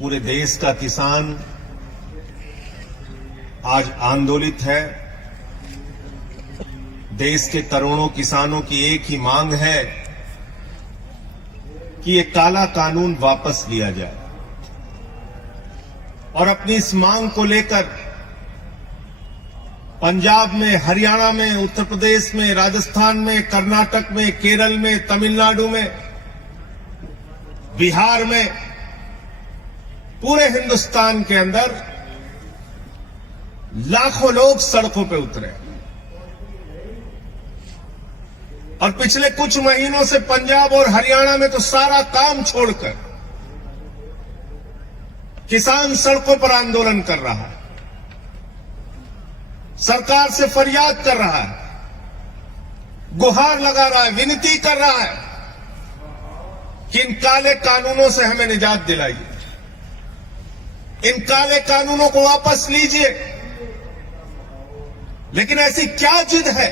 पूरे देश का किसान आज आंदोलित है। देश के करोड़ों किसानों की एक ही मांग है कि ये काला कानून वापस लिया जाए और अपनी इस मांग को लेकर पंजाब में, हरियाणा में, उत्तर प्रदेश में, राजस्थान में, कर्नाटक में, केरल में, तमिलनाडु में, बिहार में, पूरे हिंदुस्तान के अंदर लाखों लोग सड़कों पे उतरे और पिछले कुछ महीनों से पंजाब और हरियाणा में तो सारा काम छोड़कर किसान सड़कों पर आंदोलन कर रहा है, सरकार से फरियाद कर रहा है, गुहार लगा रहा है, विनती कर रहा है कि इन काले कानूनों से हमें निजात दिलाइए, इन काले कानूनों को वापस लीजिए। लेकिन ऐसी क्या जिद है,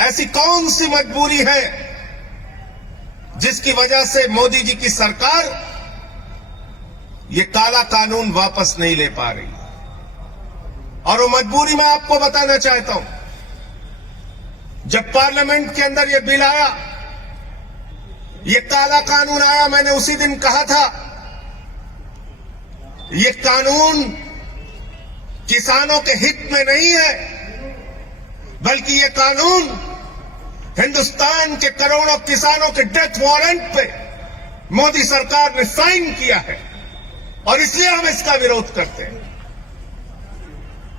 ऐसी कौन सी मजबूरी है जिसकी वजह से मोदी जी की सरकार ये काला कानून वापस नहीं ले पा रही? और वो मजबूरी मैं आपको बताना चाहता हूं। जब पार्लियामेंट के अंदर ये बिल आया, ये काला कानून आया, मैंने उसी दिन कहा था ये कानून किसानों के हित में नहीं है, बल्कि ये कानून हिंदुस्तान के करोड़ों किसानों के डेथ वारंट पे मोदी सरकार ने साइन किया है और इसलिए हम इसका विरोध करते हैं।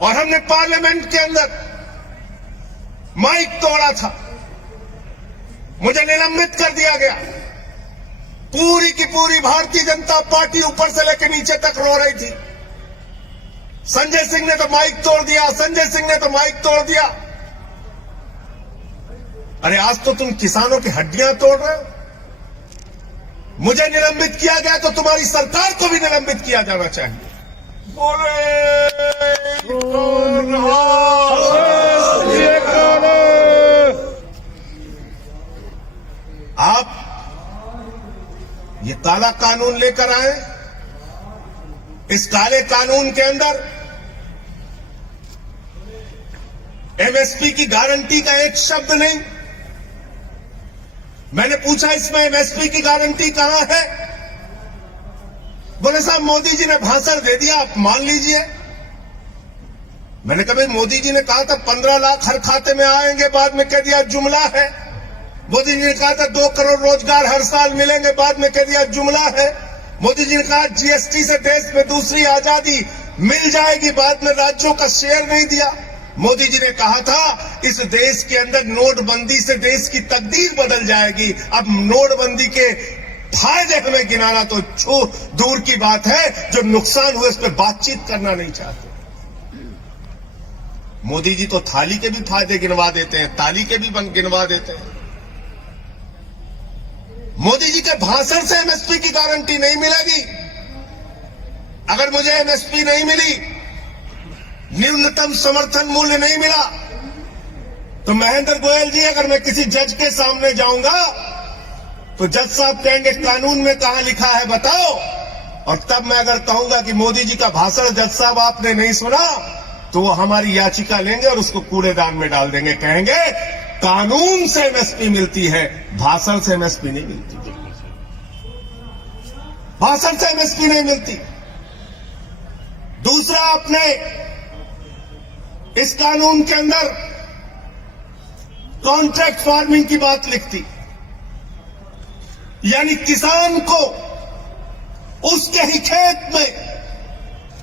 और हमने पार्लियामेंट के अंदर माइक तोड़ा था, मुझे निलंबित कर दिया गया। पूरी की पूरी भारतीय जनता पार्टी ऊपर से लेकर नीचे तक रो रही थी, संजय सिंह ने तो माइक तोड़ दिया, संजय सिंह ने तो माइक तोड़ दिया। अरे आज तो तुम किसानों की हड्डियां तोड़ रहे हो। मुझे निलंबित किया गया तो तुम्हारी सरकार को भी निलंबित किया जाना चाहिए। आप ये काला कानून लेकर आए, इस काले कानून के अंदर एमएसपी की गारंटी का एक शब्द नहीं। मैंने पूछा इसमें एमएसपी की गारंटी कहां है? बोले साहब मोदी जी ने भाषण दे दिया, आप मान लीजिए। मैंने कहा भाई मोदी जी ने कहा था 15 लाख हर खाते में आएंगे, बाद में कह दिया जुमला है। मोदी जी ने कहा था 2 करोड़ रोजगार हर साल मिलेंगे, बाद में कह दिया जुमला है। मोदी जी ने कहा जीएसटी से देश में दूसरी आजादी मिल जाएगी, बाद में राज्यों का शेयर नहीं दिया। मोदी जी ने कहा था इस देश के अंदर नोटबंदी से देश की तकदीर बदल जाएगी। अब नोटबंदी के फायदे हमें गिनाना तो दूर की बात है, जो नुकसान हुए उस पर बातचीत करना नहीं चाहते। मोदी जी तो थाली के भी फायदे गिनवा देते हैं, ताली के भी गिनवा देते हैं। मोदी जी के भाषण से एमएसपी की गारंटी नहीं मिलेगी। अगर मुझे एमएसपी नहीं मिली, न्यूनतम समर्थन मूल्य नहीं मिला, तो महेंद्र गोयल जी अगर मैं किसी जज के सामने जाऊंगा तो जज साहब कहेंगे कानून में कहां लिखा है बताओ। और तब मैं अगर कहूंगा कि मोदी जी का भाषण जज साहब आपने नहीं सुना, तो वो हमारी याचिका लेंगे और उसको कूड़ेदान में डाल देंगे। कहेंगे कानून से एमएसपी मिलती है, भाषण से एमएसपी नहीं मिलती, भाषण से एमएसपी नहीं मिलती। दूसरा, आपने इस कानून के अंदर कॉन्ट्रैक्ट फार्मिंग की बात लिखती, यानी किसान को उसके ही खेत में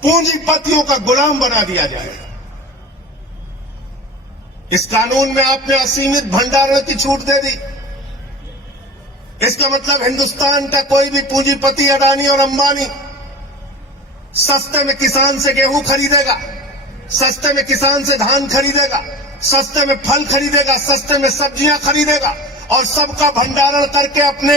पूंजीपतियों का गुलाम बना दिया जाएगा। इस कानून में आपने असीमित भंडारण की छूट दे दी। इसका मतलब हिंदुस्तान का कोई भी पूंजीपति, अडानी और अंबानी, सस्ते में किसान से गेहूं खरीदेगा, सस्ते में किसान से धान खरीदेगा, सस्ते में फल खरीदेगा, सस्ते में सब्जियां खरीदेगा और सबका भंडारण करके अपने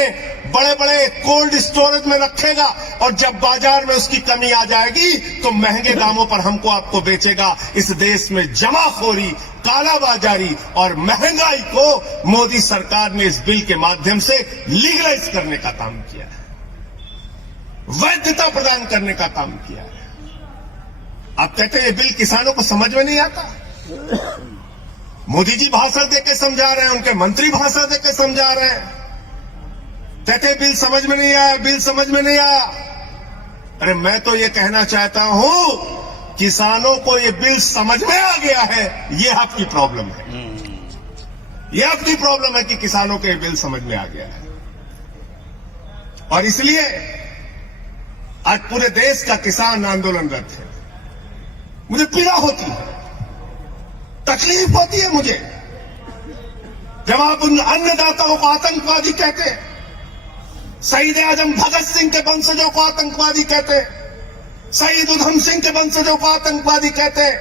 बड़े बड़े कोल्ड स्टोरेज में रखेगा। और जब बाजार में उसकी कमी आ जाएगी तो महंगे दामों पर हमको आपको बेचेगा। इस देश में जमाखोरी, कालाबाजारी और महंगाई को मोदी सरकार ने इस बिल के माध्यम से लीगलाइज करने का काम किया है। वैधता प्रदान करने का काम किया है। आप कहते हैं ये बिल किसानों को समझ में नहीं आता। मोदी जी भाषण देके समझा रहे हैं, उनके मंत्री भाषण देके समझा रहे हैं, कहते हैं बिल समझ में नहीं आया, बिल समझ में नहीं आया। अरे मैं तो ये कहना चाहता हूं, किसानों को ये बिल समझ में आ गया है, ये आपकी प्रॉब्लम है। ये आपकी प्रॉब्लम है कि किसानों को ये बिल समझ में आ गया है। और इसलिए आज पूरे देश का किसान आंदोलनरत है। मुझे पीड़ा होती है, तकलीफ होती है मुझे, जब आप उन अन्नदाताओं को आतंकवादी कहते हैं, शहीद आजम भगत सिंह के वंशजों को आतंकवादी कहते हैं, शहीद उधम सिंह के वंशजों को आतंकवादी कहते हैं,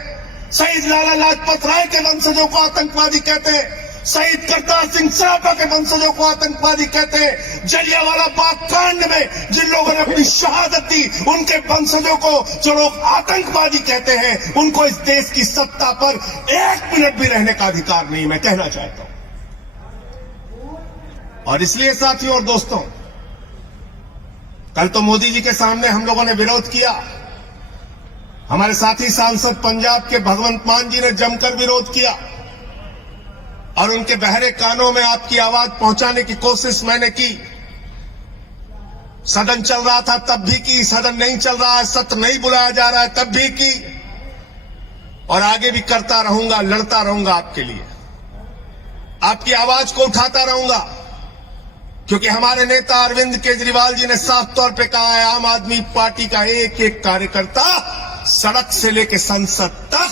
शहीद लाला लाजपत राय के वंशजों को आतंकवादी कहते हैं, शहीद करतार सिंह सराफा के वंशजों को आतंकवादी कहते हैं, जलियांवाला बाग कांड में जिन लोगों ने अपनी शहादत दी उनके वंशजों को जो लोग आतंकवादी कहते हैं, उनको इस देश की सत्ता पर 1 मिनट भी रहने का अधिकार नहीं, मैं कहना चाहता हूं। और इसलिए साथियों और दोस्तों, कल तो मोदी जी के सामने हम लोगों ने विरोध किया। हमारे साथी सांसद पंजाब के भगवंत मान जी ने जमकर विरोध किया और उनके बहरे कानों में आपकी आवाज पहुंचाने की कोशिश मैंने की। सदन चल रहा था तब भी की, सदन नहीं चल रहा है, सत्र नहीं बुलाया जा रहा है तब भी की, और आगे भी करता रहूंगा, लड़ता रहूंगा आपके लिए, आपकी आवाज को उठाता रहूंगा। क्योंकि हमारे नेता अरविंद केजरीवाल जी ने साफ तौर पे कहा है, आम आदमी पार्टी का एक एक कार्यकर्ता सड़क से लेकर संसद तक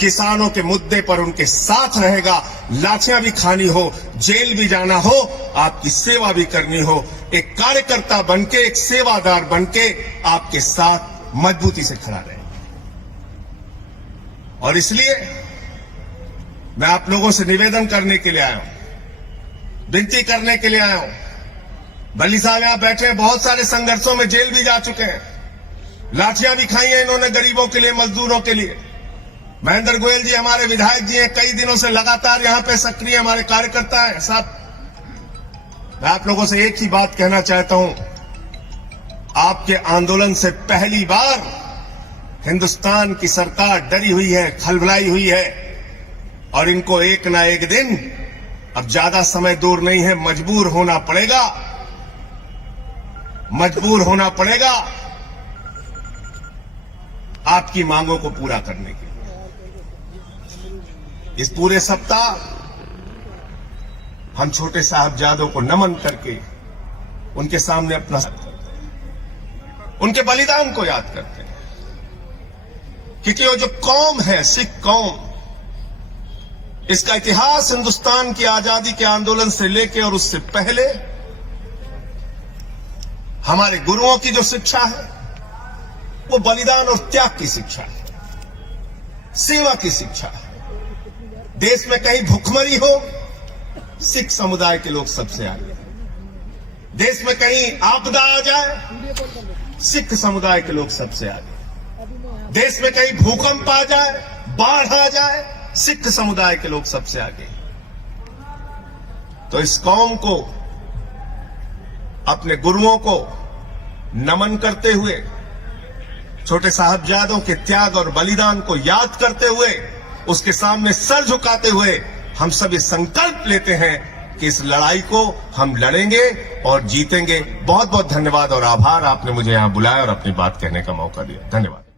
किसानों के मुद्दे पर उनके साथ रहेगा। लाठियां भी खानी हो, जेल भी जाना हो, आपकी सेवा भी करनी हो, एक कार्यकर्ता बनके, एक सेवादार बनके आपके साथ मजबूती से खड़ा रहेगा। और इसलिए मैं आप लोगों से निवेदन करने के लिए आया हूं, विनती करने के लिए आया हूं। बली साहब यहां बैठे हैं, बहुत सारे संघर्षों में जेल भी जा चुके हैं, लाठियां भी खाई हैं इन्होंने गरीबों के लिए, मजदूरों के लिए। महेंद्र गोयल जी हमारे विधायक जी हैं, कई दिनों से लगातार यहां पे सक्रिय हमारे कार्यकर्ता हैं साहब। मैं आप लोगों से एक ही बात कहना चाहता हूं, आपके आंदोलन से पहली बार हिंदुस्तान की सरकार डरी हुई है, खलबलाई हुई है, और इनको एक ना एक दिन, अब ज्यादा समय दूर नहीं है, मजबूर होना पड़ेगा, मजबूर होना पड़ेगा आपकी मांगों को पूरा करने के लिए। इस पूरे सप्ताह हम छोटे साहबजादों को नमन करके उनके सामने अपना उनके बलिदान को याद करते हैं। क्योंकि वो जो कौम है, सिख कौम, इसका इतिहास हिंदुस्तान की आजादी के आंदोलन से लेकर और उससे पहले हमारे गुरुओं की जो शिक्षा है वो बलिदान और त्याग की शिक्षा है, सेवा की शिक्षा है। देश में कहीं भुखमरी हो, सिख समुदाय के लोग सबसे आगे। देश में कहीं आपदा आ जाए, सिख समुदाय के लोग सबसे आगे। देश में कहीं भूकंप आ जाए, बाढ़ आ जाए, सिख समुदाय के लोग सबसे आगे। तो इस कौम को, अपने गुरुओं को नमन करते हुए, छोटे साहबजादों के त्याग और बलिदान को याद करते हुए, उसके सामने सर झुकाते हुए हम सब ये संकल्प लेते हैं कि इस लड़ाई को हम लड़ेंगे और जीतेंगे। बहुत बहुत धन्यवाद और आभार, आपने मुझे यहां बुलाया और अपनी बात कहने का मौका दिया। धन्यवाद।